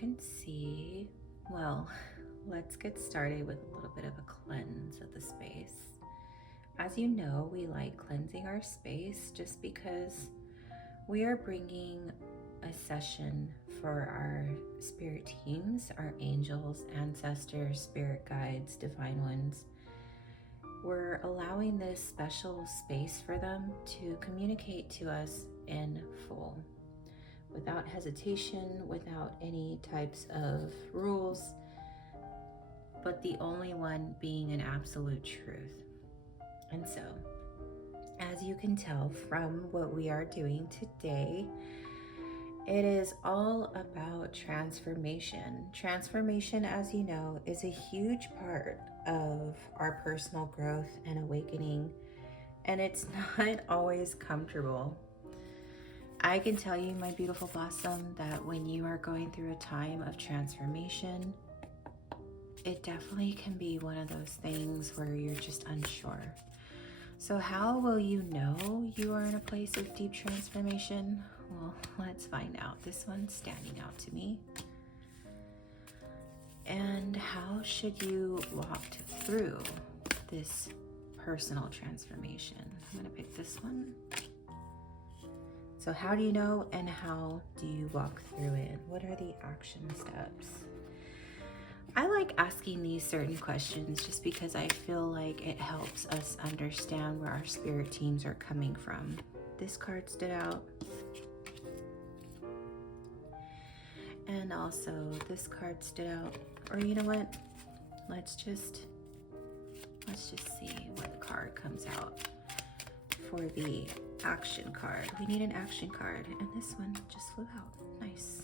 can see, well, let's get started with a little bit of a cleanse of the space. As you know, we like cleansing our space just because we are bringing a session for our spirit teams, our angels, ancestors, spirit guides, divine ones. We're allowing this special space for them to communicate to us in full, without hesitation, without any types of rules, but the only one being an absolute truth. And so, as you can tell from what we are doing today, it is all about transformation. Transformation, as you know, is a huge part of our personal growth and awakening, and it's not always comfortable. I can tell you, my beautiful blossom, that when you are going through a time of transformation, it definitely can be one of those things where you're just unsure. So how will you know you are in a place of deep transformation? Well, let's find out. This one's standing out to me. And how should you walk through this personal transformation? I'm gonna pick this one. So how do you know, and how do you walk through it? What are the action steps? I like asking these certain questions just because I feel like it helps us understand where our spirit teams are coming from. This card stood out. And also this card stood out. Or you know what? Let's just see what card comes out for the action card. We need an action card, and this one just flew out. Nice.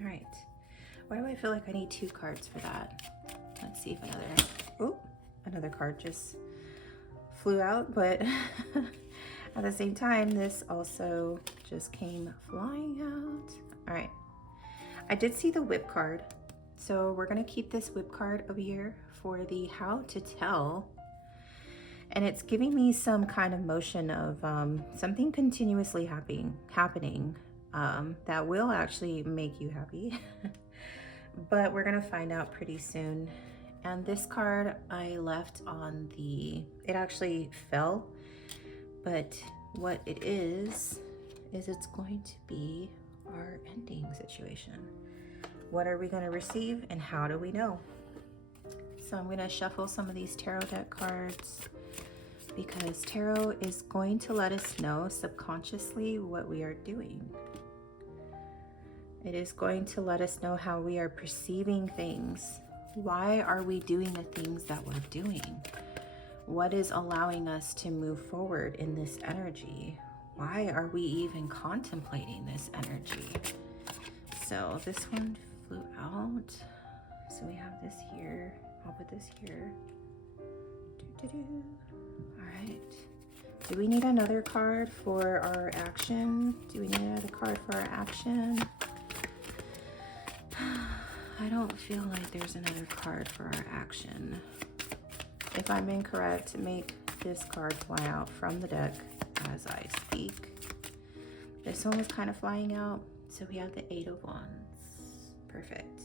All right. Why do I feel like I need two cards for that? Let's see if another card just flew out, but at the same time, this also just came flying out. All right. I did see the whip card, so we're gonna keep this whip card over here for the how to tell. And it's giving me some kind of motion of something continuously happening that will actually make you happy. But we're gonna find out pretty soon. And this card I left on it actually fell, but what it is it's going to be our ending situation. What are we gonna receive, and how do we know? So I'm gonna shuffle some of these tarot deck cards, because tarot is going to let us know subconsciously what we are doing. It is going to let us know how we are perceiving things. Why are we doing the things that we're doing? What is allowing us to move forward in this energy? Why are we even contemplating this energy? So this one flew out. So we have this here. I'll put this here. All right. Do we need another card for our action? Do we need another card for our action? I don't feel like there's another card for our action. If I'm incorrect, make this card fly out from the deck as I speak. This one was kind of flying out, so we have the Eight of Wands. Perfect.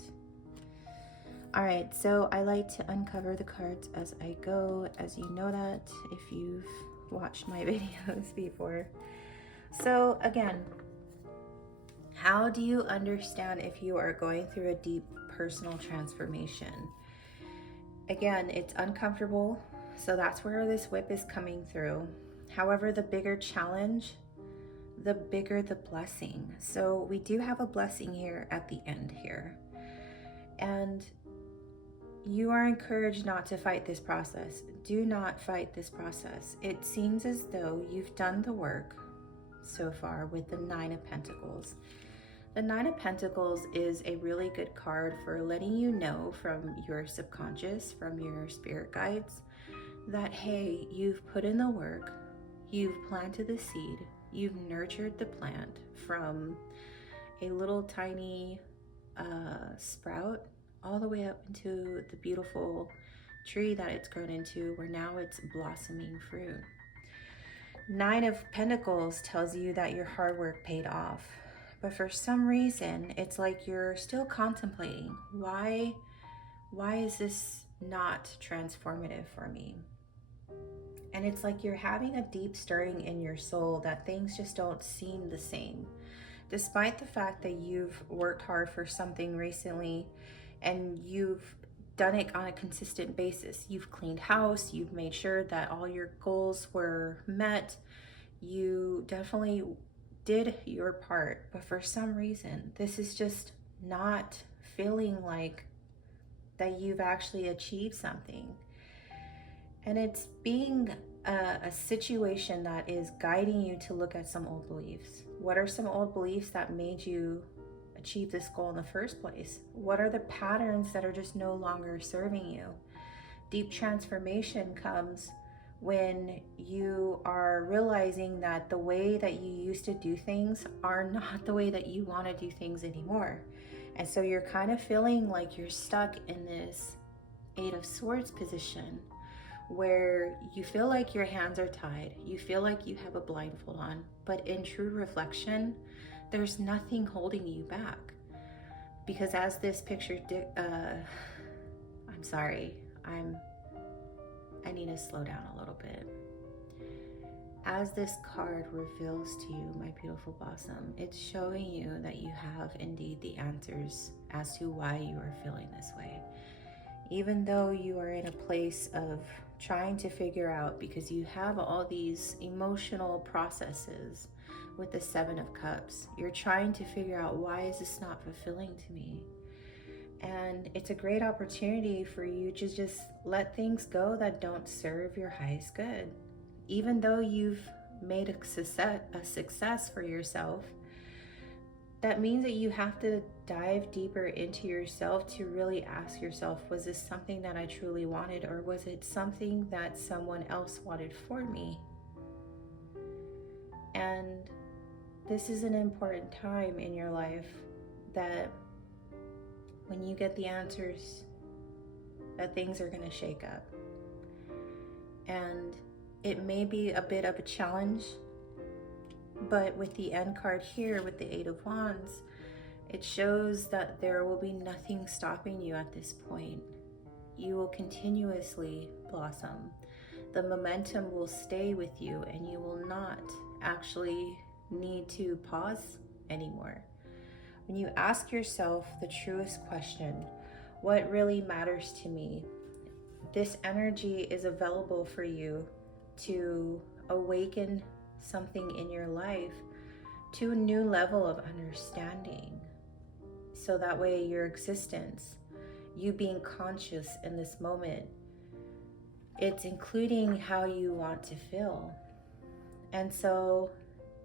All right, so I like to uncover the cards as I go, as you know that if you've watched my videos before. So again, how do you understand if you are going through a deep personal transformation? Again, it's uncomfortable, so that's where this whip is coming through. However, the bigger challenge, the bigger the blessing. So we do have a blessing here at the end here. And you are encouraged not to fight this process. Do not fight this process. It seems as though you've done the work so far with the Nine of Pentacles. The Nine of Pentacles is a really good card for letting you know from your subconscious, from your spirit guides, that hey, you've put in the work, you've planted the seed, you've nurtured the plant from a little tiny sprout all the way up into the beautiful tree that it's grown into, where now it's blossoming fruit. Nine of Pentacles tells you that your hard work paid off. but for some reason, it's like you're still contemplating, why is this not transformative for me? And it's like you're having a deep stirring in your soul that things just don't seem the same. Despite the fact that you've worked hard for something recently and you've done it on a consistent basis. You've cleaned house, you've made sure that all your goals were met. You definitely did your part, but for some reason, this is just not feeling like that you've actually achieved something. And it's being a situation that is guiding you to look at some old beliefs. What are some old beliefs that made you achieve this goal in the first place? What are the patterns that are just no longer serving you? Deep transformation comes when you are realizing that the way that you used to do things are not the way that you want to do things anymore. And so you're kind of feeling like you're stuck in this Eight of Swords position where you feel like your hands are tied, you feel like you have a blindfold on, but in true reflection, there's nothing holding you back. Because as this picture, I'm sorry, I need to slow down a little bit. As this card reveals to you, my beautiful blossom, it's showing you that you have indeed the answers as to why you are feeling this way. Even though you are in a place of trying to figure out, because you have all these emotional processes with the Seven of Cups, you're trying to figure out, why is this not fulfilling to me? And it's a great opportunity for you to just let things go that don't serve your highest good. Even though you've made a success for yourself, that means that you have to dive deeper into yourself to really ask yourself, was this something that I truly wanted, or was it something that someone else wanted for me? And this is an important time in your life that when you get the answers, that things are going to shake up. And it may be a bit of a challenge, but with the end card here, with the Eight of Wands, it shows that there will be nothing stopping you at this point. You will continuously blossom. The momentum will stay with you, and you will not actually need to pause anymore. When you ask yourself the truest question, what really matters to me? This energy is available for you to awaken something in your life to a new level of understanding. So that way your existence, you being conscious in this moment, it's including how you want to feel. And so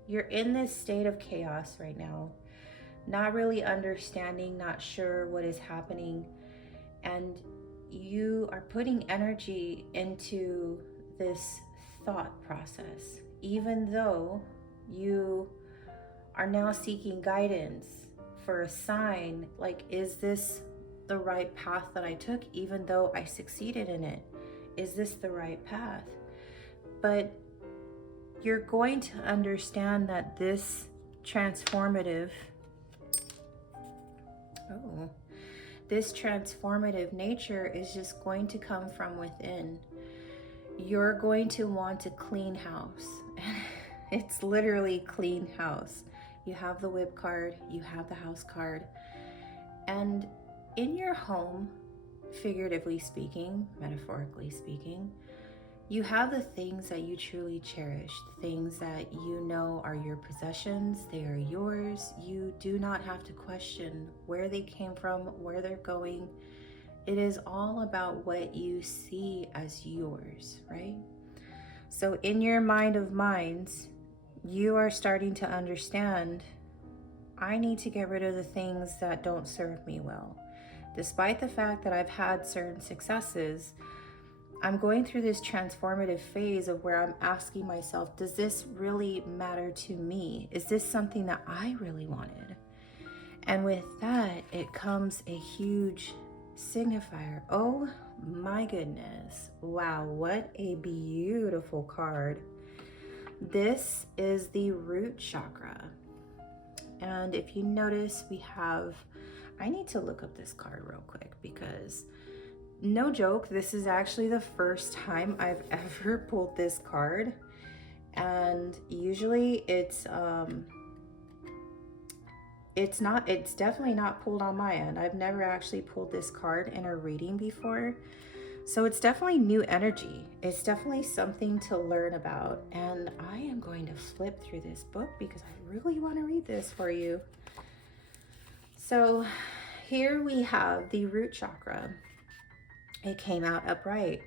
you're in this state of chaos right now, not really understanding, not sure what is happening. And you are putting energy into this thought process, even though you are now seeking guidance for a sign, like, is this the right path that I took, even though I succeeded in it? Is this the right path? But you're going to understand that this transformative nature is just going to come from within. You're going to want to clean house. It's literally clean house. You have the Whip card, you have the House card, and in your home, figuratively speaking, metaphorically speaking, you have the things that you truly cherish, things that you know are your possessions, they are yours. You do not have to question where they came from, where they're going. It is all about what you see as yours, right? So in your mind of minds, you are starting to understand, I need to get rid of the things that don't serve me well. Despite the fact that I've had certain successes, I'm going through this transformative phase of where I'm asking myself, does this really matter to me? Is this something that I really wanted? And with that, it comes a huge signifier. Oh my goodness. Wow, what a beautiful card. This is the root chakra. And if you notice, we have, I need to look up this card real quick because no joke, this is actually the first time I've ever pulled this card. And usually it's definitely not pulled on my end. I've never actually pulled this card in a reading before. So it's definitely new energy. It's definitely something to learn about. And I am going to flip through this book because I really want to read this for you. So here we have the root chakra. It came out upright.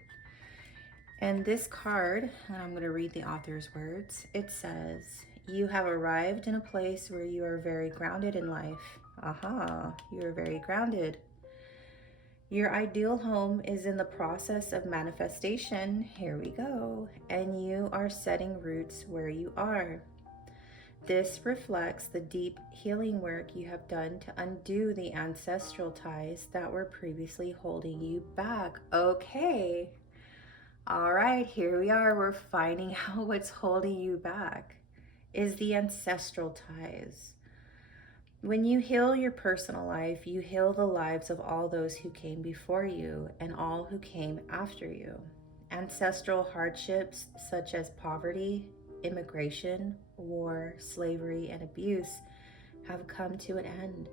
And this card, and I'm going to read the author's words, it says, "You have arrived in a place where you are very grounded in life." Aha, you are very grounded. "Your ideal home is in the process of manifestation." Here we go. "And you are setting roots where you are. This reflects the deep healing work you have done to undo the ancestral ties that were previously holding you back." Okay. All right, here we are. We're finding out what's holding you back is the ancestral ties. When you heal your personal life, you heal the lives of all those who came before you and all who came after you. Ancestral hardships such as poverty, immigration, war, slavery, and abuse have come to an end.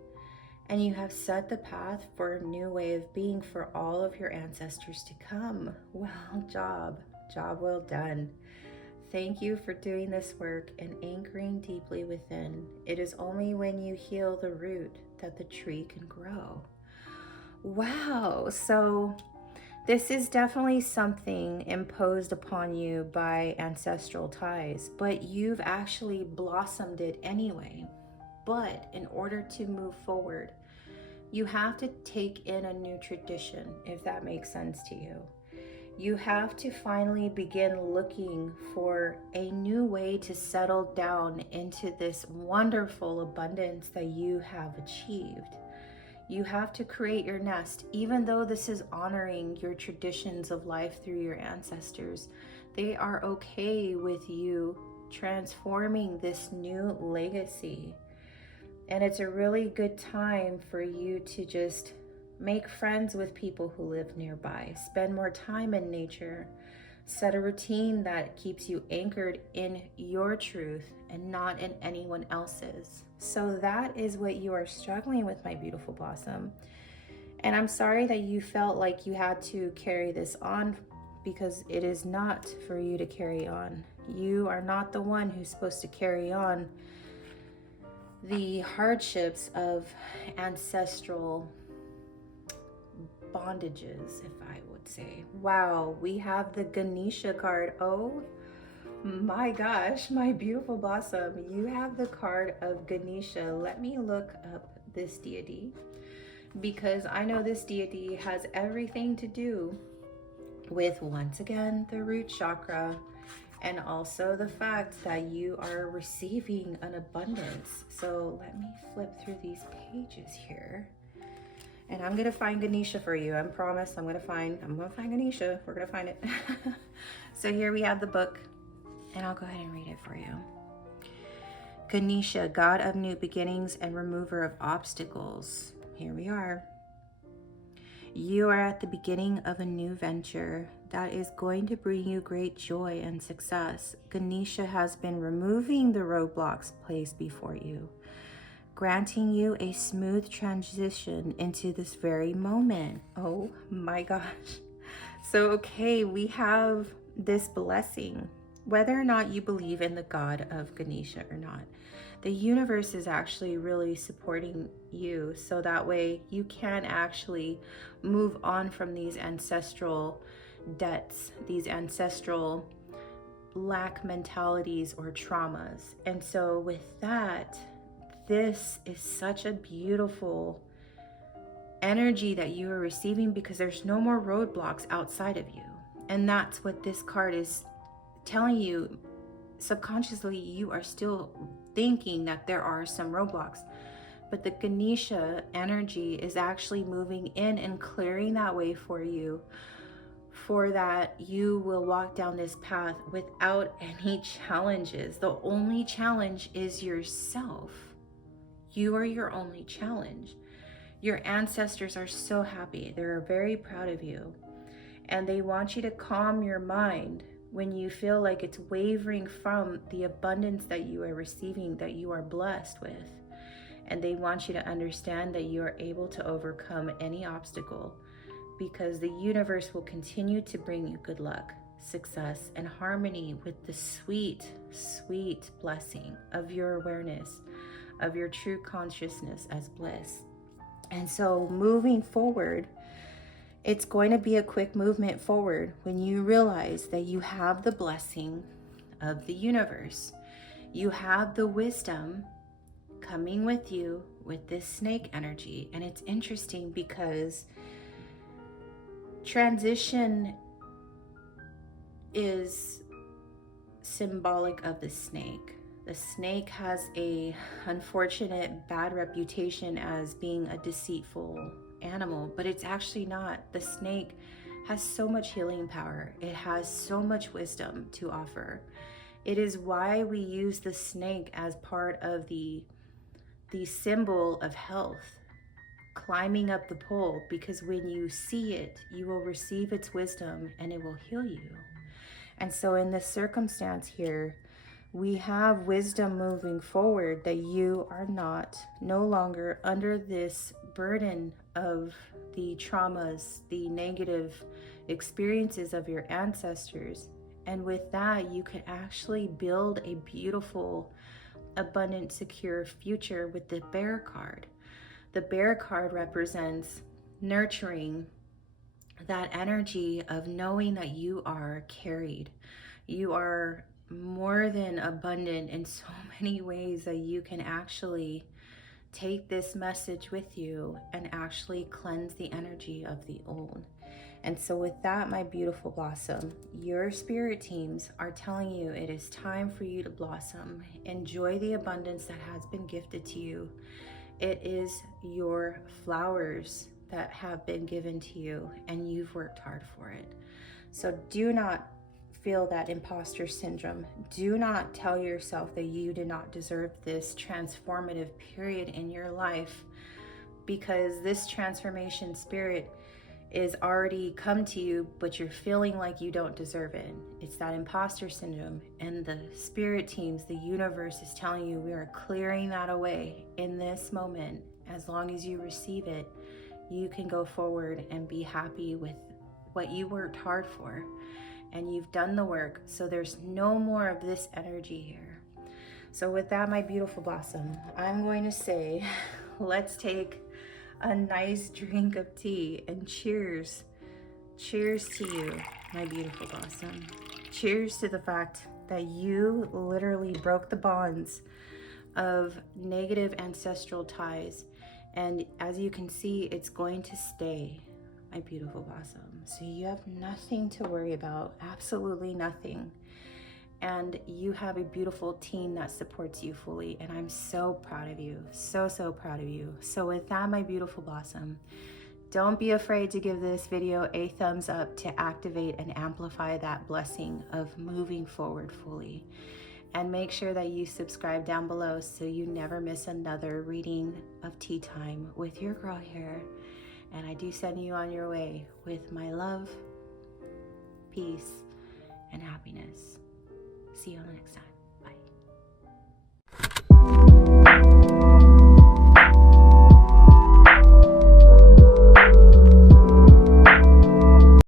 And you have set the path for a new way of being for all of your ancestors to come. Well, job well done. Thank you for doing this work and anchoring deeply within. It is only when you heal the root that the tree can grow. Wow, so this is definitely something imposed upon you by ancestral ties, but you've actually blossomed it anyway. But in order to move forward, you have to take in a new tradition, if that makes sense to you. You have to finally begin looking for a new way to settle down into this wonderful abundance that you have achieved. You have to create your nest, even though this is honoring your traditions of life through your ancestors. They are okay with you transforming this new legacy. And it's a really good time for you to just make friends with people who live nearby, spend more time in nature, set a routine that keeps you anchored in your truth and not in anyone else's. So that is what you are struggling with, my beautiful blossom. And I'm sorry that you felt like you had to carry this on, because it is not for you to carry on. You are not the one who's supposed to carry on the hardships of ancestral bondages, if I would say. Wow, we have the Ganesha card. Oh my gosh, my beautiful blossom, you have the card of Ganesha. Let me look up this deity, because I know this deity has everything to do with, once again, the root chakra, and also the fact that you are receiving an abundance. So let me flip through these pages here. And I'm gonna find Ganesha for you. I promise I'm gonna find Ganesha. We're gonna find it. So here we have the book, and I'll go ahead and read it for you. Ganesha, god of new beginnings and remover of obstacles. Here we are. You are at the beginning of a new venture that is going to bring you great joy and success. Ganesha has been removing the roadblocks placed before you, granting you a smooth transition into this very moment. Oh my gosh. So, okay, we have this blessing. Whether or not you believe in the god of Ganesha or not, the universe is actually really supporting you, so that way you can actually move on from these ancestral debts, these ancestral lack mentalities or traumas. And so with that, this is such a beautiful energy that you are receiving, because there's no more roadblocks outside of you. And that's what this card is telling you. Subconsciously, you are still thinking that there are some roadblocks, but the Ganesha energy is actually moving in and clearing that way for you, for that you will walk down this path without any challenges. The only challenge is yourself. You are your only challenge. Your ancestors are so happy. They're very proud of you. And they want you to calm your mind when you feel like it's wavering from the abundance that you are receiving, that you are blessed with. And they want you to understand that you are able to overcome any obstacle, because the universe will continue to bring you good luck, success, and harmony with the sweet, sweet blessing of your awareness, of your true consciousness as bliss. And so moving forward, it's going to be a quick movement forward when you realize that you have the blessing of the universe. You have the wisdom coming with you with this snake energy. And it's interesting because transition is symbolic of the snake. The snake has a unfortunate bad reputation as being a deceitful animal, but it's actually not. The snake has so much healing power. It has so much wisdom to offer. It is why we use the snake as part of the symbol of health, climbing up the pole, because when you see it, you will receive its wisdom and it will heal you. And so in this circumstance here, we have wisdom moving forward, that you are no longer under this burden of the traumas, the negative experiences of your ancestors. And with that, you can actually build a beautiful, abundant, secure future with the Bear card. The Bear card represents nurturing that energy of knowing that you are carried. You are more than abundant in so many ways that you can actually take this message with you and actually cleanse the energy of the old. And so with that, my beautiful blossom, your spirit teams are telling you it is time for you to blossom. Enjoy the abundance that has been gifted to you. It is your flowers that have been given to you, and you've worked hard for it. So do not feel that imposter syndrome. Do not tell yourself that you do not deserve this transformative period in your life, because this transformation spirit is already come to you, but you're feeling like you don't deserve it. It's that imposter syndrome, and the spirit teams, the universe is telling you we are clearing that away in this moment. As long as you receive it, you can go forward and be happy with what you worked hard for, and you've done the work. So there's no more of this energy here. So with that, my beautiful blossom, I'm going to say, let's take a nice drink of tea and cheers. Cheers to you, my beautiful blossom. Cheers to the fact that you literally broke the bonds of negative ancestral ties. And as you can see, it's going to stay, my beautiful blossom. So you have nothing to worry about, absolutely nothing. And you have a beautiful team that supports you fully. And I'm so proud of you, so, so proud of you. So with that, my beautiful blossom, don't be afraid to give this video a thumbs up to activate and amplify that blessing of moving forward fully. And make sure that you subscribe down below so you never miss another reading of Tea Time with your girl here. And I do send you on your way with my love, peace, and happiness. See you on the next time.